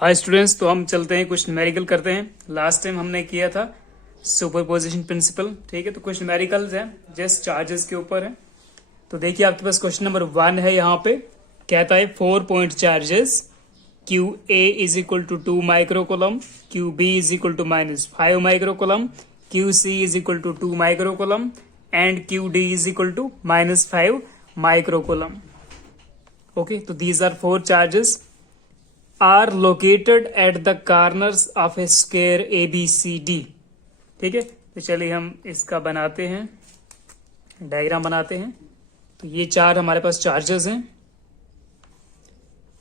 Hi students, तो हम चलते हैं कुछ न्यूमेरिकल करते हैं। लास्ट टाइम हमने किया था सुपरपोजिशन प्रिंसिपल। ठीक है, तो कुछ न्यूमेरिकल्स हैं जस्ट चार्जेस के ऊपर है। तो देखिए आपके पास क्वेश्चन नंबर 1 है। यहाँ पे कहता है 4 point charges Q A is equal to 2 microcoulomb, Q B is equal to -5 microcoulomb, Q C is equal to 2 microcoulomb and Q D is equal to -5 microcoulomb. Okay, तो these are 4 charges are located at the corners of a square ABCD। ठीक है, तो चलिए हम इसका बनाते हैं, diagram बनाते हैं। तो ये चार हमारे पास चार्जेस हैं।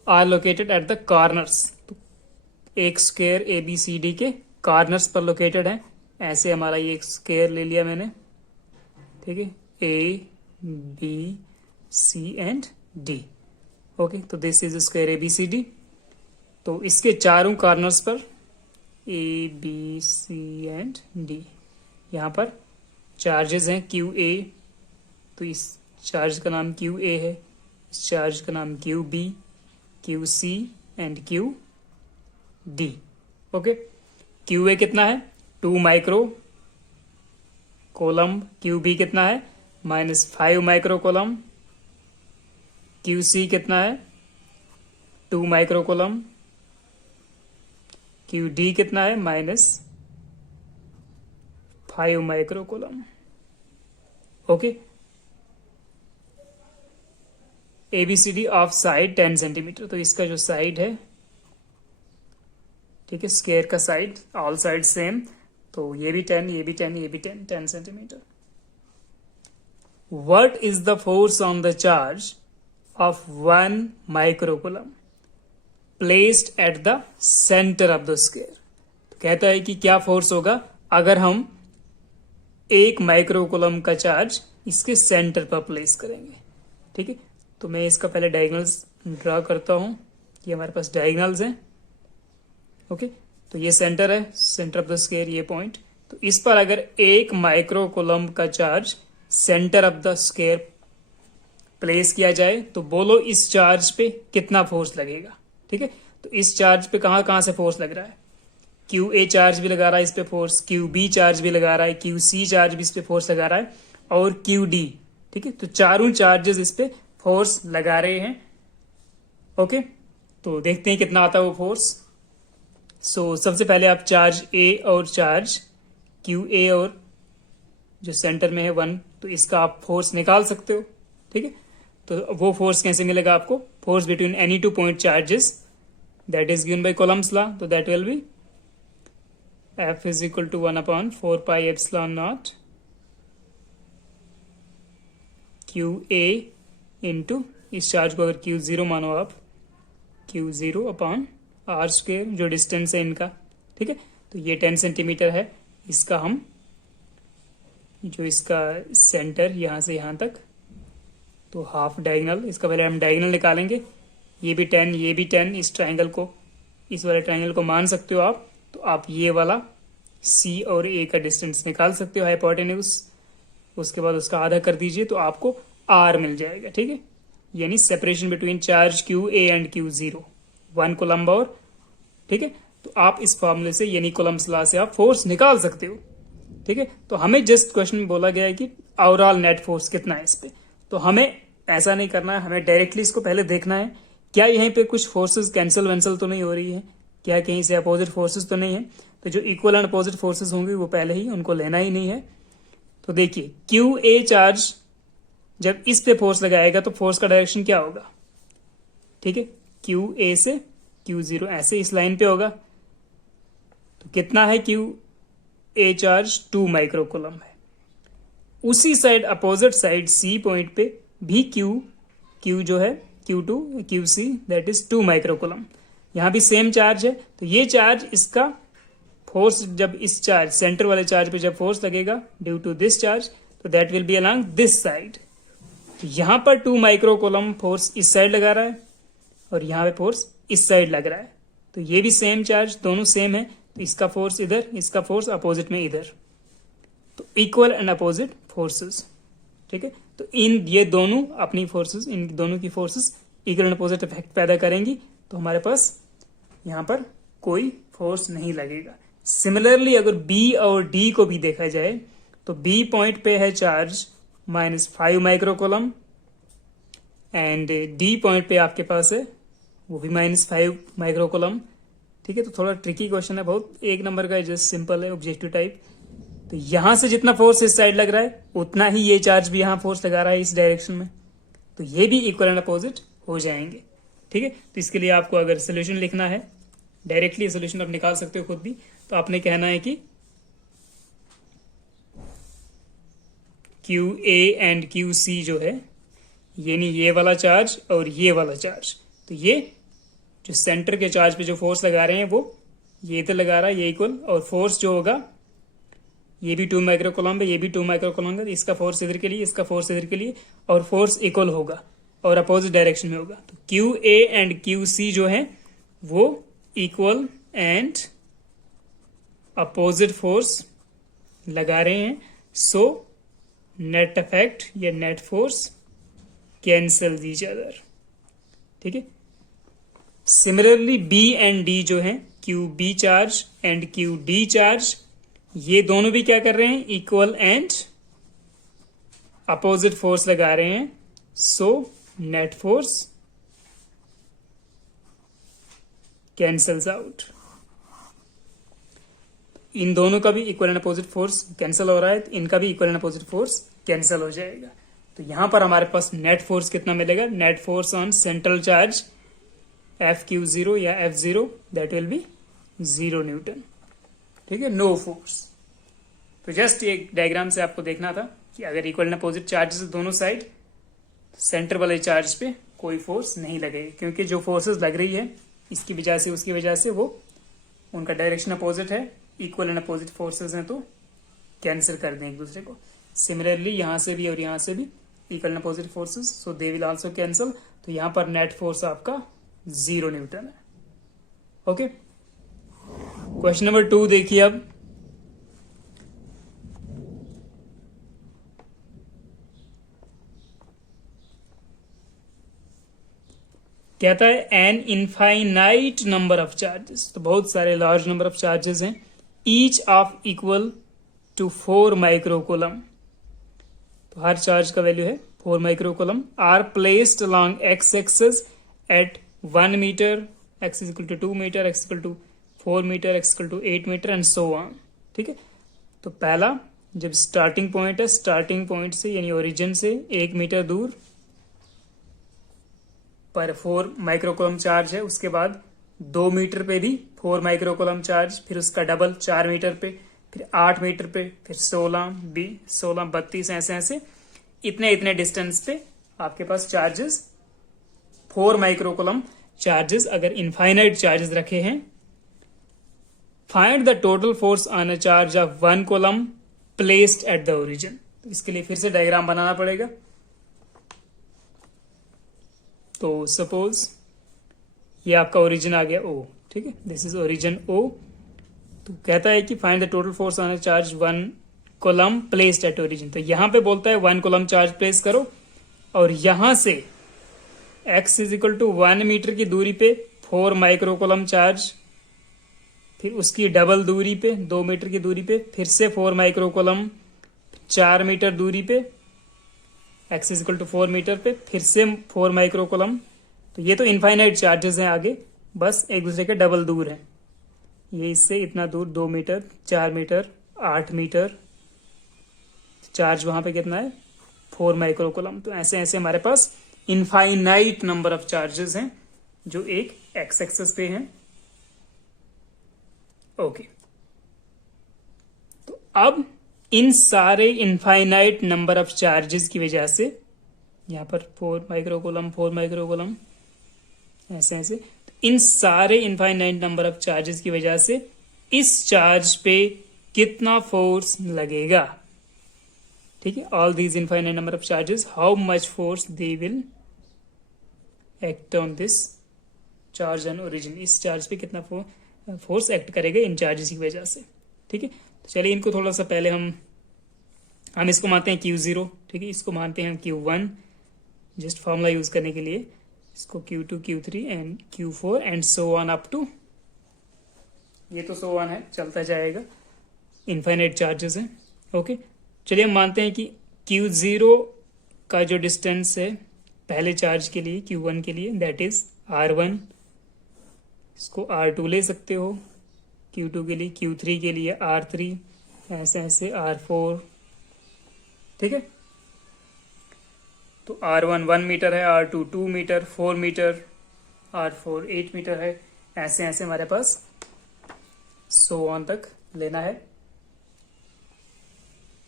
Are located at the corners, तो एक स्क्वायर ABCD के कॉर्नर्स पर लोकेटेड है। ऐसे हमारा ये एक स्क्वायर ले लिया मैंने। ठीक है, ABC एंड D। ओके, तो दिस इज स्क्वायर ABCD। तो इसके चारों कॉर्नर्स पर ABC एंड D यहाँ पर चार्जेस हैं QA। तो इस चार्ज का नाम QA है, इस चार्ज का नाम QB, QC and QD। Okay, QA कितना है 2 माइक्रो कोलम, QB कितना है -5 माइक्रो कोलम, QC कितना है 2 माइक्रो कोलम, QD कितना है -5 micro coulomb. Okay, ABCD of side 10 centimetre. तो इसका जो साइड है, ठीक है, स्क्वायर का साइड, ऑल साइड सेम। तो ये भी 10, ये भी 10, ये भी 10 centimetre. What is the force on the charge of 1 micro coulomb placed at the centre of the square. तो कहता है कि क्या फोर्स होगा अगर हम 1 माइक्रोकोलम का चार्ज इसके सेंटर पर प्लेस करेंगे। ठीक है, तो मैं इसका पहले डायगोनल्स ड्रा करता हूं। ये हमारे पास डायगोनल्स हैं। ओके, तो ये सेंटर है, सेंटर ऑफ द स्क्वायर, ये पॉइंट। तो इस पर अगर 1 माइक्रोकोलम का charge centre of the square place किया जाए तो बोलो इस चार्ज पे कितना फोर्स लगेगा। ठीक है, तो इस चार्ज पे कहां कहां से फोर्स लग रहा है। QA चार्ज भी लगा रहा है इस पे फोर्स, QB चार्ज भी लगा रहा है, QC चार्ज भी इस पे फोर्स लगा रहा है और QD। ठीक है, तो चारों चार्जेस इस पे फोर्स लगा रहे हैं। ओके, तो देखते हैं कितना आता है वो फोर्स। सो सबसे पहले आप चार्ज A और चार्ज QA और जो सेंटर में है 1, तो इसका आप फोर्स निकाल सकते हो। ठीक है, तो वो फोर्स कैसे मिलेगा आपको, force between any 2 point charges that is given by Coulomb's law. तो that will be F is equal to 1/4 pi epsilon naught QA into, इस चार्ज को अगर Q0 मानो आप, Q0/r², जो डिस्टेंस है इनका। ठीक है, तो ये 10 सेंटीमीटर है। इसका हम जो इसका सेंटर यहां से यहां तक, तो हाफ डायगोनल, इसका पहले हम डायगोनल निकालेंगे। ये भी 10, ये भी 10, इस ट्राइंगल को, इस वाले ट्राइंगल को मान सकते हो आप। तो आप ये वाला C और A का डिस्टेंस निकाल सकते हो, हाइपोटेन्यूज। उसके बाद उसका आधा कर दीजिए तो आपको R मिल जाएगा। ठीक है, यानी separation between charge QA and Q0 1 coulomb और। ठीक है, तो आप इस फॉर्मूले से यानी कोलम्स लॉ से आप फोर्स निकाल सकते हो। ठीक है, तो हमें जस्ट क्वेश्चन में बोला गया है कि ओवरऑल नेट फोर्स कितना है इस पे। तो हमें ऐसा नहीं करना है, हमें डायरेक्टली इसको पहले देखना है क्या यहीं पे कुछ फोर्सेस कैंसिल वैंसल तो नहीं हो रही है, क्या कहीं से अपोजिट फोर्सेस तो नहीं है। तो जो इक्वल एंड अपोजिट फोर्सेस होंगे वो पहले ही, उनको लेना ही नहीं है। तो देखिए QA चार्ज जब इस पे फोर्स लगाएगा तो फोर्स का डायरेक्शन क्या होगा। ठीक है, QA से Q0 ऐसे इस लाइन पे होगा। तो कितना है QA चार्ज 2 माइक्रोकोलम है। उसी side opposite side C point पे भी Q जो है Q2 QC दैट इज 2 माइक्रोकोलम। यहां भी सेम चार्ज है। तो ये चार्ज, इसका फोर्स जब इस चार्ज सेंटर वाले चार्ज पे जब फोर्स लगेगा ड्यू टू दिस चार्ज, तो that will B along this side. तो यहां पर 2 माइक्रोकोलम फोर्स इस साइड लगा रहा है और यहां पे फोर्स इस साइड लग रहा है। तो ये भी सेम चार्ज, दोनों सेम है। तो इसका फोर्स इधर, इसका फोर्स अपोजिट में इधर। तो इक्वल एंड अपोजिट फोर्सेस। ठीक है, तो इन ये दोनों अपनी फोर्सेस, इन दोनों की forces equal and opposite effect पैदा करेंगी। तो हमारे पास यहाँ पर कोई फोर्स नहीं लगेगा। सिमिलरली अगर बी और डी को भी देखा जाए तो बी पॉइंट पे है charge -5 microcoulomb and D point पे आपके पास है वो भी -5 माइक्रोकूलम। ठीक है, तो थोड़ा ट्रिकी क्वेश्चन है, बहुत 1 नंबर का, जस्ट सिंपल है, ऑब्जेक्टिव टाइप। तो यहां से जितना फोर्स इस साइड लग रहा है उतना ही ये चार्ज भी यहां फोर्स लगा रहा है इस डायरेक्शन में, तो ये भी इक्वल एंड अपोजिट हो जाएंगे। ठीक है, तो इसके लिए आपको अगर सोल्यूशन लिखना है, डायरेक्टली सोल्यूशन आप निकाल सकते हो खुद भी, तो आपने कहना है कि Q A and Q C जो है, यानी ये वाला चार्ज और ये वाला चार्ज, तो ये जो सेंटर के चार्ज पे जो फोर्स लगा रहे हैं वो ये तो लगा रहा है, ये इक्वल, और फोर्स जो होगा ये भी 2 माइक्रोकूलम है, ये भी 2 माइक्रोकूलम है, इसका फोर्स इधर के लिए, इसका फोर्स इधर के लिए, और फोर्स इक्वल होगा और अपोजिट डायरेक्शन में होगा। तो Q A and Q C जो है वो इक्वल एंड अपोजिट फोर्स लगा रहे हैं, सो नेट इफेक्ट या net force cancel each other. ठीक है, सिमिलरली बी एंड डी जो है, Q B charge and Q D charge, ये दोनों भी क्या कर रहे हैं, इक्वल एंड अपोजिट फोर्स लगा रहे हैं, so net force cancels out. इन दोनों का भी equal and opposite force cancel हो रहा है, तो इनका भी equal and opposite force cancel हो जाएगा। तो यहां पर हमारे पास नेट फोर्स कितना मिलेगा, net force on central charge FQ0 या F0 that will B 0 Newton. ठीक है, नो फोर्स। तो जस्ट एक डायग्राम से आपको देखना था कि अगर इक्वल एंड अपोजिट चार्जेस दोनों साइड, सेंटर वाले चार्ज पे कोई फोर्स नहीं लगेगी, क्योंकि जो फोर्सेस लग रही है इसकी वजह से उसकी वजह से वो उनका डायरेक्शन अपोजिट है, इक्वल एंड अपोजिट फोर्सेस हैं, तो कैंसिल कर दें एक दूसरे को। सिमिलरली यहां से भी और यहां से भी equal and opposite forces, so they will also cancel. तो यहां पर नेट फोर्स आपका 0 न्यूटन है। ओके, क्वेश्चन नंबर 2 देखिए अब। कहता है an infinite number of charges, तो बहुत सारे लार्ज नंबर ऑफ चार्जेस हैं, each of equal to 4 microcoulomb, तो हर चार्ज का वैल्यू है 4 microcoulomb, are placed along x axis at 1 metre, x is equal to 2 metre, x equal to 4 metre, x equal to 8 metre and so on. ठीक है, तो पहला जब starting point है, स्टार्टिंग पॉइंट से यानी ओरिजिन से 1 मीटर दूर पर 4 माइक्रोकूलम चार्ज है, उसके बाद 2 मीटर पे भी 4 माइक्रोकूलम चार्ज, फिर उसका डबल 4 मीटर पे, फिर 8 मीटर पे, फिर 16, 32 ऐसे ऐसे इतने इतने डिस्टेंस पे आपके पास चार्जेस 4 माइक्रोकूलम चार्जेस अगर इनफाइनाइट चार्जेस रखे हैं। Find the total force on a charge of 1 coulomb placed at the origin. तो इसके लिए फिर से डायग्राम बनाना पड़ेगा। तो सपोज ये आपका ओरिजिन आ गया O, ठीक है, दिस इज ओरिजिन O। तो कहता है कि find the total force on a charge 1 coulomb placed at origin. तो यहां पे बोलता है 1 कूलम चार्ज प्लेस करो, और यहां से x is equal to 1 metre की दूरी पे 4 माइक्रोकूलम चार्ज, फिर उसकी डबल दूरी पे 2 मीटर की दूरी पे फिर से 4 माइक्रोकूलम, 4 मीटर दूरी पे x is equal to 4 metre पे फिर से 4 माइक्रोकूलम। तो ये तो इनफाइनाइट चार्जेस हैं, आगे बस एक दूसरे के डबल दूर हैं। ये इससे इतना दूर 2 मीटर, 4 मीटर, 8 मीटर, चार्ज वहां पे कितना है 4 माइक्रोकूलम। तो ऐसे ऐसे हमारे पास इनफाइनाइट नंबर ऑफ चार्जेस हैं जो एक एक्स एक्सिस पे हैं। ओके, तो अब इन सारे इनफाइनाइट नंबर ऑफ चार्जेस की वजह से यहां पर 4 माइक्रोकूलम ऐसे ऐसे, तो इन सारे इनफाइनाइट नंबर ऑफ चार्जेस की वजह से इस चार्ज पे कितना फोर्स लगेगा। ठीक है, all these infinite number of charges, how much force they will act on this charge on origin. इस चार्ज पे कितना फोर्स एक्ट करेगा इन चार्जेस की वजह से। ठीक है, तो चलिए इनको थोड़ा सा पहले हम इसको मानते हैं Q0, ठीक है, इसको मानते हैं Q1 जस्ट फॉर्मूला यूज करने के लिए, इसको Q2, Q3 and Q4 and so on up to ये तो सो वन है, चलता जाएगा, इनफाइनाइट चार्जेस हैं। ओके, चलिए हम मानते हैं कि Q0 का जो डिस्टेंस है पहले चार्ज के लिए Q1 के लिए दैट इज R1, इसको R2 ले सकते हो, Q2 के लिए, Q3 के लिए R3, ऐसे ऐसे R4, ठीक है। तो R1 1 मीटर है, R2 2 metre, 4 metre, R4 8 metre है, ऐसे ऐसे हमारे पास सो ऑन तक लेना है।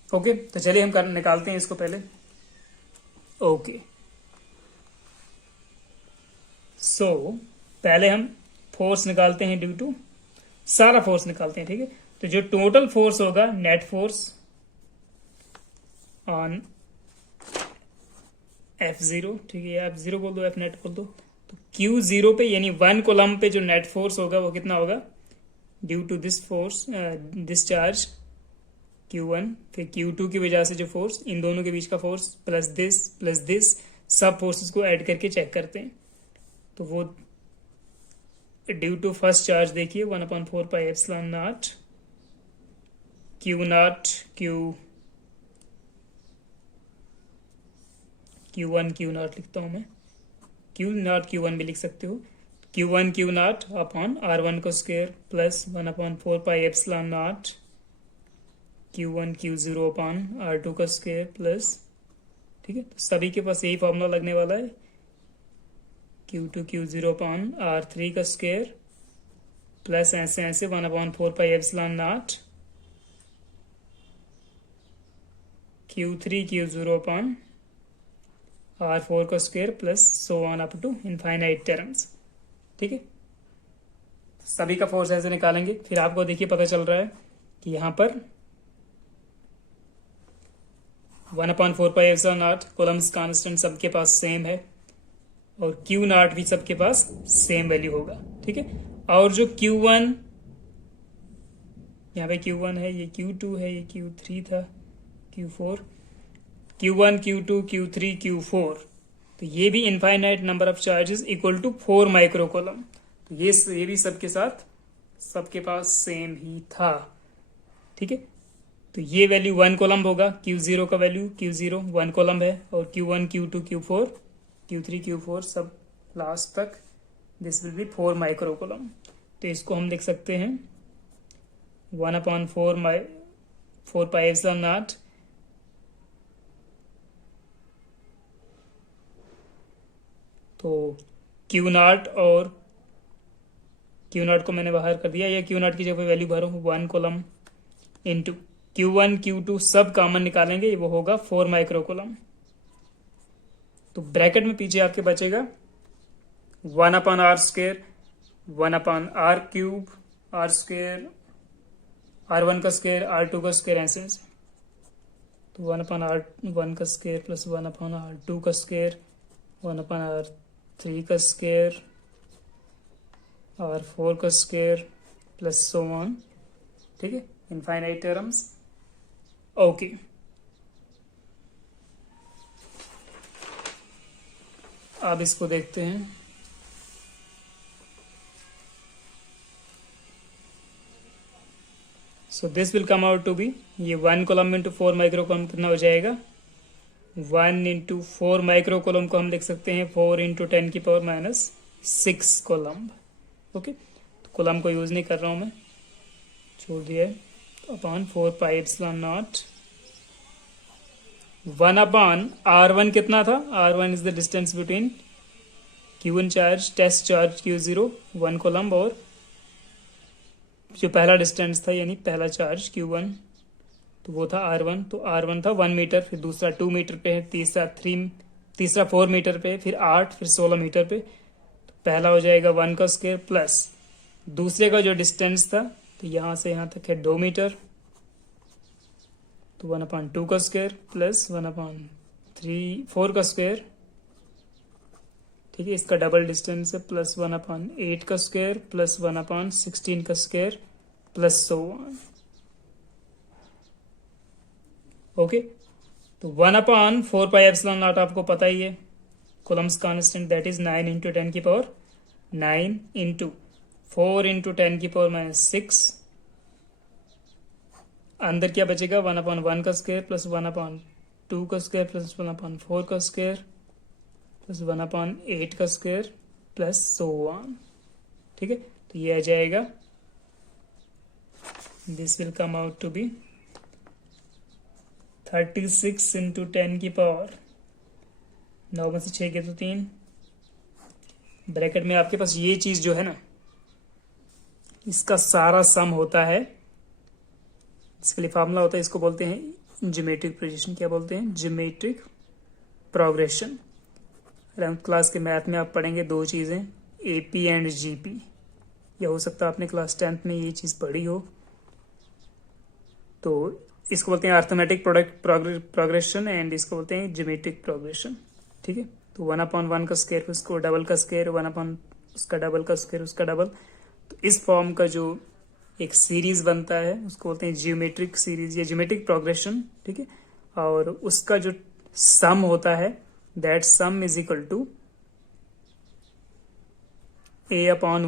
ओके, तो चलिए हम निकालते हैं इसको पहले। ओके, सो पहले हम फोर्स निकालते हैं ड्यू टू, सारा फोर्स निकालते हैं, ठीक है। तो जो टोटल फोर्स होगा, नेट फोर्स ऑन F0, ठीक है, F0 बोल दो, F नेट बोल दो। तो Q0 पे यानी 1 कोलम पे जो नेट फोर्स होगा वो कितना होगा, due to this force, this charge Q1, फिर Q2 की वजह से जो फोर्स, इन दोनों के बीच का फोर्स प्लस दिस, सब फोर्सेस को ऐड करके चेक करते हैं। तो वो ड्यू टू फर्स्ट चार्ज देखिए 1/4 pi epsilon not Q1 Q not लिखता हूं मैं, Q1 भी लिख सकते हो, Q1 Q not upon R1 को square plus 1/4 pi epsilon not Q1 Q0 upon R2 का स्क्वायर प्लस, ठीक है। तो सभी के पास यही फॉर्मूला लगने वाला है, Q2 Q0 अपॉन R3 का स्क्वायर प्लस ऐसे ऐसे 1/4 pi epsilon not Q3 Q0 upon R4 का square plus so on up to infinite terms, ठीक है। सभी का फोर्स ऐसे निकालेंगे, फिर आपको देखिए पता चल रहा है कि यहाँ पर 1/4 pi epsilon not coulombs constant सबके पास सेम है और Q नॉट भी सबके पास सेम वैल्यू होगा, ठीक है। और जो Q1 यहाँ पे Q1 है, ये Q2 है, ये Q3 था, Q4, Q1 Q2 Q3 Q4, तो ये भी infinite number of charges equal to 4 micro coulomb. तो ये भी सबके साथ सबके पास सेम ही था, ठीक है। तो ये वैल्यू 1 कोलम होगा, Q0 का वैल्यू Q0 1 कोलम है, और Q1 Q2 Q4 Q3 Q4 सब लास्ट तक this will be 4 micro coulomb. तो इसको हम लिख सकते हैं 1/4 पाई एप्सिलॉन नॉट तो Q नॉट, और Q नॉट को मैंने बाहर कर दिया, या Q नॉट की जगह वैल्यू भरो 1 कोलम इंटू Q1 Q2 सब कॉमन निकालेंगे, वो होगा 4 माइक्रो कोलम। तो ब्रैकेट में पीछे आपके बचेगा 1/r square 1/r cube r square R1 का स्क्वायर R2 का स्क्वायर ऐसे ऐसे। तो 1/r1 का स्क्वायर प्लस 1/r2 का स्क्वायर 1/r3 का स्क्वायर R4 का स्क्वायर प्लस सो ऑन, ठीक है, इनफाइनाइट टर्म्स। ओके, अब इसको देखते हैं। So this will come out to be, ये 1 कोलम इंटू 4 माइक्रो कोलम कितना हो जाएगा, 1 इंटू 4 माइक्रो कोलम को हम लिख सकते हैं 4 इंटू 10 की पावर माइनस 6 कोलम। ओके, तो कोलम को यूज नहीं कर रहा हूं मैं, छोड़ दिया है। तो upon 4 pi epsilon not 1/r1 कितना था, R1 is the distance between Q1 charge, test charge Q0 1 coulomb, और जो पहला डिस्टेंस था यानी पहला चार्ज Q1, तो वो था R1। तो R1 था 1 मीटर, फिर दूसरा 2 मीटर पे है, तीसरा 4 मीटर पे, फिर 8, फिर 16 मीटर पे। तो पहला हो जाएगा 1 का स्क्वायर प्लस दूसरे का जो डिस्टेंस था, तो यहाँ से यहाँ तक है 2 मीटर, तो 1/2 का स्क्वायर प्लस 1/4 का स्क्वायर, ठीक है, इसका डबल डिस्टेंस है, प्लस 1/8 का स्क्वायर प्लस 1/16 का square plus so on. Okay, तो 1/4 पाई एप्सिलॉन नॉट आपको पता ही है, coulombs constant that is 9 into 10 की पावर 9 इंटू 4 इंटू 10⁻⁻6, अंदर क्या बचेगा 1/1 का स्क्वायर प्लस 1/2 का स्क्वायर प्लस 1/4 का स्क्वायर प्लस 1/8 का स्क्वायर प्लस सो ऑन। ठीक है, तो ये आ जाएगा, this will come out to be 36 into 10⁻9 में से 6 के तो 3, ब्रैकेट में आपके पास ये चीज जो है ना, इसका सारा सम होता है, इसके लिए फार्मूला होता है, इसको बोलते हैं ज्योमेट्रिक प्रोग्रेशन। क्या बोलते हैं? Geometric progression. 11th क्लास के मैथ में आप पढ़ेंगे दो चीजें, एपी एंड जीपी, या हो सकता है आपने क्लास 10th में ये चीज पढ़ी हो। तो इसको बोलते हैं अर्थमेटिक प्रोग्रेशन एंड इसको बोलते हैं ज्योमेट्रिक प्रोग्रेशन। ठीक है, तो 1/1 का स्क्वायर, उसको डबल का स्क्वायर, 1/ उसका डबल का स्क्वायर, उसका डबल, तो इस फॉर्म का जो एक सीरीज बनता है उसको बोलते हैं जियोमेट्रिक सीरीज या ज्योमेट्रिक प्रोग्रेशन। ठीक है, और उसका जो सम होता है, that sum is equal to a/1 -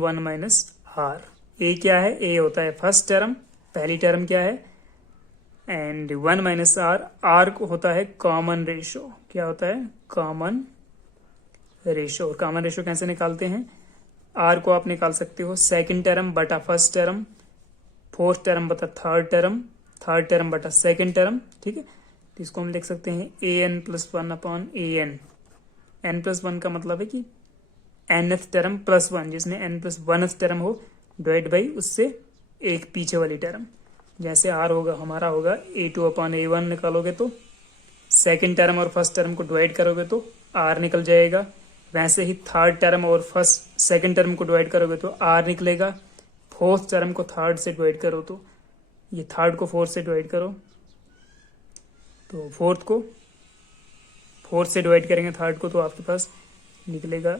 r। A क्या है? ए होता है फर्स्ट टर्म, पहली टर्म क्या है, एंड 1 - r, r को होता है कॉमन रेशो। क्या होता है? Common ratio. और कॉमन रेशो कैसे निकालते हैं? r को आप निकाल सकते हो सेकंड टर्म बटा फर्स्ट टर्म, फोर्थ टर्म बटा थर्ड टर्म, थर्ड टर्म बटा सेकंड टर्म। ठीक है, तो इसको हम लिख सकते हैं an + 1/an। n+1 का मतलब है कि nth टर्म प्लस 1, जिसमें n+1th टर्म हो, डिवाइड बाई उससे एक पीछे वाली टर्म। जैसे r होगा, हमारा होगा a2/a1, निकालोगे तो सेकंड टर्म और फर्स्ट टर्म को डिवाइड करोगे तो r निकल जाएगा। वैसे ही थर्ड टर्म और फर्स्ट सेकंड टर्म को डिवाइड करोगे तो r निकलेगा। फोर्थ टर्म को थर्ड से डिवाइड करो तो, ये थर्ड को फोर्थ से डिवाइड करो तो फोर्थ को फोर्थ से डिवाइड करेंगे थर्ड को, तो आपके पास निकलेगा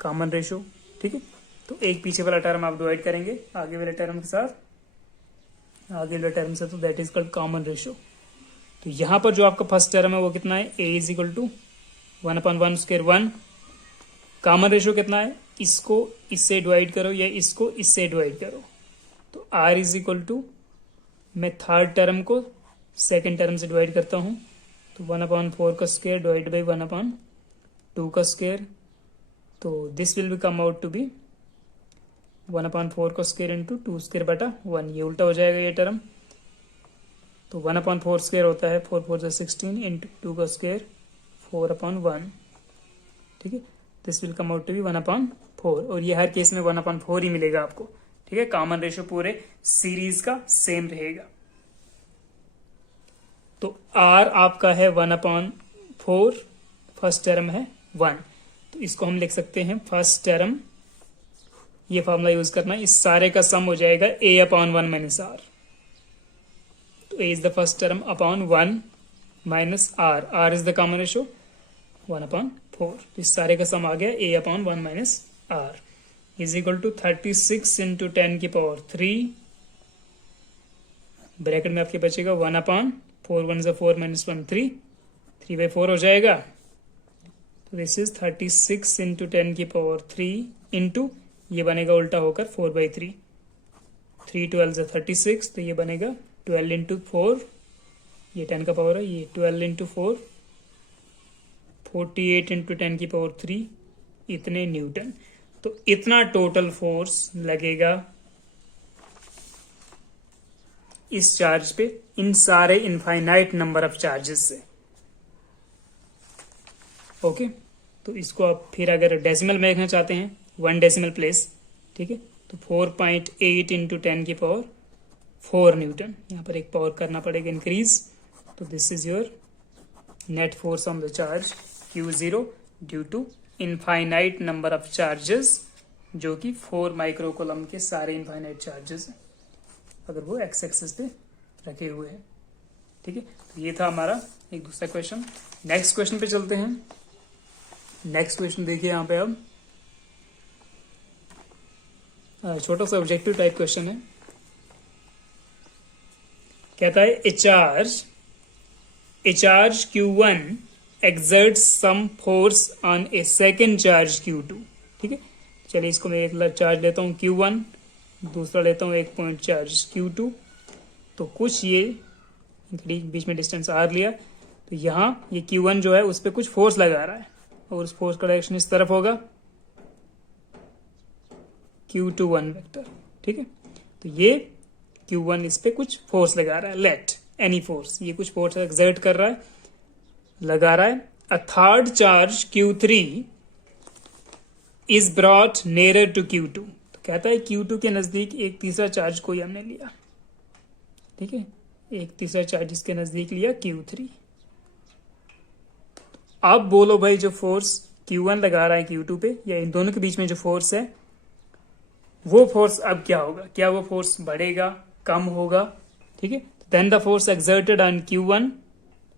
कॉमन रेशो। ठीक है, तो एक पीछे वाला टर्म आप डिवाइड करेंगे आगे वाले टर्म के साथ, आगे वाले टर्म से, तो that is called common ratio. तो यहाँ पर जो आपका फर्स्ट टर्म है वो कितना है? a is equal to 1/1 square 1। Common ratio कितना है? इसको इससे डिवाइड करो या इसको इससे डिवाइड करो, तो r इज इक्वल टू, मैं थर्ड टर्म को सेकंड टर्म से डिवाइड करता हूँ, तो 1/4 का स्क्वायर डिवाइड बाई 1/2 का स्क्वायर, तो this will be come out to be 1/4 का स्क्वायर इंटू 2 स्क्वायर बटा 1। ये उल्टा हो जाएगा ये टर्म, तो 1/4 स्क्वायर होता है 4 4 16 इंटू 2 का स्क्वायर 4/1। ठीक है, this will come out to be 1/4, और ये हर केस में 1/4 ही मिलेगा आपको। ठीक है, कॉमन रेशो पूरे सीरीज का सेम रहेगा। तो r आपका है 1/4, फर्स्ट टर्म है 1, तो इसको हम लिख सकते हैं फर्स्ट टर्म, ये फॉर्मूला यूज करना है, इस सारे का सम हो जाएगा a/1 - r। तो a is the first term upon 1 minus r, r is the common ratio 1/4, तो इस सारे का सम आ गया a/1 - r is equal to 36 into 10⁻3, bracket में आपके बचेगा 1/4, 1 = 4 - 1 3, 3/4 हो जाएगा। तो दिस इज 36 इंटू 10⁻3 इंटू, ये बनेगा उल्टा होकर 4/3, 3 12 = 36, तो ये बनेगा 12 इंटू 4, ये 10 का पावर है, ये 12 इंटू 4, 48 इंटू 10⁻3, इतने न्यूटन। तो इतना टोटल फोर्स लगेगा इस चार्ज पे, इन सारे इनफाइनाइट नंबर ऑफ चार्जेस से। ओके, तो इसको आप फिर अगर डेसिमल में लिखना चाहते हैं, 1 डेसिमल प्लेस, ठीक है, तो 4.8 इंटू 10⁻4 न्यूटन, यहाँ पर एक पावर करना पड़ेगा इंक्रीज। तो this is your net force on the charge Q0 due to infinite number of charges, जो कि 4 माइक्रोकूलम के सारे इनफाइनाइट चार्जेस हैं, अगर वो एक्स एक्सिस पे रखे हुए हैं। ठीक है, तो ये था हमारा एक दूसरा क्वेश्चन। नेक्स्ट क्वेश्चन पे चलते हैं। नेक्स्ट क्वेश्चन देखिए यहाँ पे, अब छोटा सा ऑब्जेक्टिव टाइप क्वेश्चन है। कहता है ए charge Q1 exerts some force on a second charge Q2। ठीक है, चलिए इसको मैं एक चार्ज लेता हूँ Q1, दूसरा लेता हूँ एक पॉइंट चार्ज Q2। तो कुछ ये बीच में डिस्टेंस R लिया, तो यहाँ ये Q1 जो है उस पर कुछ फोर्स लगा रहा है और उस फोर्स का डायरेक्शन इस तरफ होगा Q21 वेक्टर। ठीक है, तो ये Q1 इस पे कुछ फोर्स लगा रहा है, लेट एनी फोर्स, ये कुछ फोर्स एक्सर्ट कर रहा है, लगा रहा है। A third charge Q3 is brought near to Q2। तो कहता है Q2 के नजदीक एक तीसरा चार्ज कोई हमने लिया। ठीक है, एक तीसरा चार्ज इसके नजदीक लिया Q3। अब बोलो भाई जो फोर्स Q1 लगा रहा है Q2 पे, या इन दोनों के बीच में जो फोर्स है वो फोर्स अब क्या होगा, क्या वो फोर्स बढ़ेगा, कम होगा? ठीक है, then the force exerted on Q1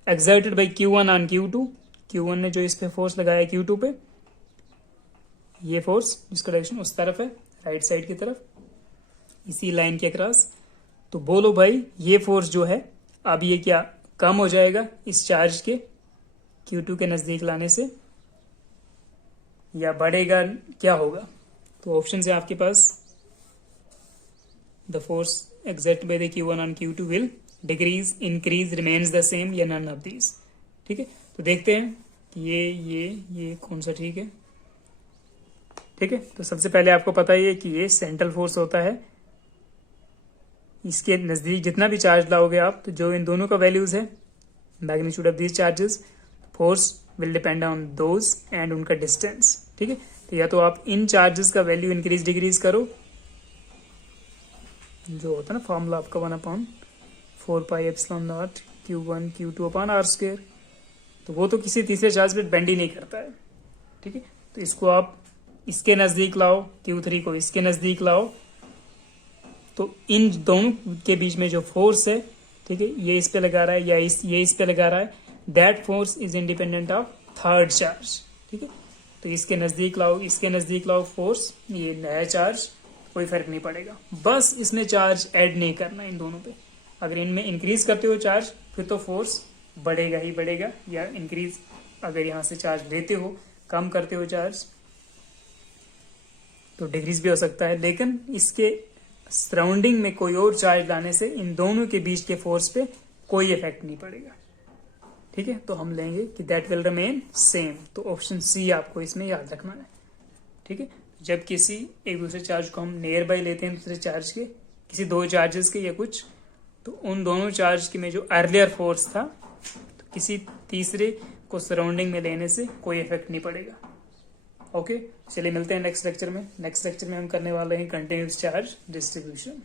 exerted by Q1 on Q2, Q1 ने जो इस पे फोर्स लगाया Q2 पे, ये फोर्स जिसका डायरेक्शन उस तरफ है, राइट साइड की तरफ, इसी लाइन के अक्रॉस। तो बोलो भाई ये फोर्स जो है अब ये क्या कम हो जाएगा इस चार्ज के Q2 के नजदीक लाने से, या बढ़ेगा, क्या होगा? तो ऑप्शन है आपके पास, the force exert by the Q1 on Q2 will decrease, increase, remains the same, या नन ऑफ दीज। ठीक है, तो देखते हैं कि ये कौन सा ठीक है। ठीक है, तो सबसे पहले आपको पता ही है कि ये सेंट्रल फोर्स होता है। इसके नजदीक जितना भी चार्ज लाओगे आप, तो जो इन दोनों का वैल्यूज है, magnitude of these charges, force will depend on those and उनका डिस्टेंस। ठीक है, तो या तो आप इन चार्जेस का वैल्यू इंक्रीज डिक्रीज करो, जो होता है ना फॉर्मूला आपका 1/4πε0 Q1 Q2/r², तो वो तो किसी तीसरे चार्ज पे बेंड ही नहीं करता है। ठीक है, तो इसको आप इसके नजदीक लाओ, Q3 को इसके नजदीक लाओ, तो इन दोनों के बीच में जो फोर्स है, ठीक है, ये इस पे लगा रहा है या ये इस पे लगा रहा है, that force is independent of third charge. ठीक है, तो इसके नजदीक लाओ फोर्स, ये नया चार्ज, कोई फर्क नहीं पड़ेगा, बस इसमें चार्ज ऐड नहीं करना इन दोनों पे। अगर इनमें इंक्रीज करते हो चार्ज, फिर तो फोर्स बढ़ेगा ही बढ़ेगा, या इंक्रीज अगर यहां से चार्ज लेते हो, कम करते हो चार्ज, तो डिक्रीज भी हो सकता है। लेकिन इसके सराउंडिंग में कोई और चार्ज लाने से इन दोनों के बीच के फोर्स पे कोई इफेक्ट नहीं पड़ेगा। ठीक है, तो हम लेंगे कि दैट विल रिमेन सेम। तो ऑप्शन सी आपको इसमें याद रखना है। ठीक है, जब किसी एक दूसरे चार्ज को हम नियर बाय लेते हैं दूसरे चार्ज के, किसी दो चार्जेस के या कुछ, तो उन दोनों चार्ज के में जो अर्लियर फोर्स था, तो किसी तीसरे को सराउंडिंग में लेने से कोई इफेक्ट नहीं पड़ेगा। ओके, चलिए मिलते हैं नेक्स्ट लेक्चर में। नेक्स्ट लेक्चर में हम करने वाले हैं कंटिन्यूस चार्ज डिस्ट्रीब्यूशन।